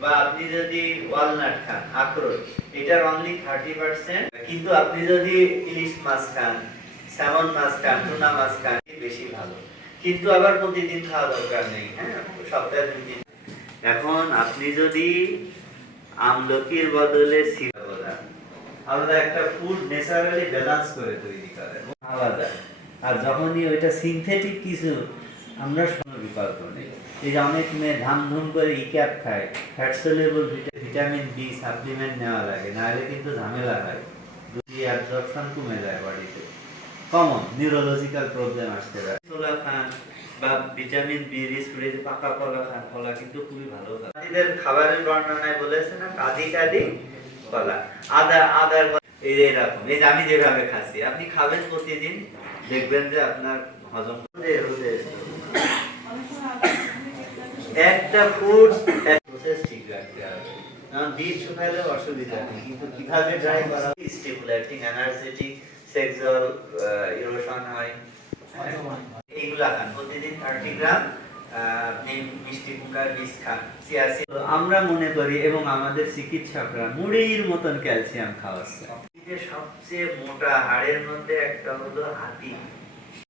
বা আপনি যদি ওয়ালনাট খান, আখরোট, এটার অনলি থার্টি পার্সেন্ট কিন্তু আপনি যদি ইলিশ মাছ খান স্যামন মাছ খান টুনা মাছ খান বেশি ভালো। কিন্তু আবার প্রতিদিন খাওয়া দরকার নেই হ্যাঁ? সপ্তাহে দুই দিন। এখন আপনি যদি আমলকির বদলে সিরোদা আলাদা একটা ফুড ন্যাচারালি ব্যালেন্স করে তৈরি করে আলাদা। আর যখনই ওইটা সিনথেটিক কিছু, আমরা বিকল্প নেই। এই যে অনেক মেয়ে ধাম ধুম করে ইক্যাপ খায় ভিটামিন বি সাপ্লিমেন্ট নেওয়া লাগে নাহলে কিন্তু ঝামেলা হয়। যদি অ্যাবজর্পশন কমে যায় বডিতে কমন নিউরোলজিক্যাল প্রবলেম আসতে পারে। কলা খান বা ভিটামিন বি রিচ রয়েছে পাকা কলা খান কলা কিন্তু খুবই ভালো খাবার খাবারের বর্ণনায় বলেছে না কাদি কাদি কলা। আদা আদার ক- এই যে এরকম এই যে আমি যেভাবে খাচ্ছি আপনি খাবেন প্রতিদিন দেখবেন যে আপনার হজম একটা ফুড প্রসেস ঠিক রাখতে হবে। কারণ বীজ শুকালে অসুবিধা নেই, কিন্তু কীভাবে ড্রাই করা স্টিমুলেটিং এনার্জেটিক সেক্সুয়াল ইরোশন হয়। এইগুলা খান। প্রতিদিন থার্টি গ্রাম আমরা মনে করি এবং আমাদের চিকিৎসকরা মুড়ির মতন ক্যালসিয়াম খাওয়াচ্ছে। সবচেয়ে মোটা হাড়ের মধ্যে একটা হলো হাতি।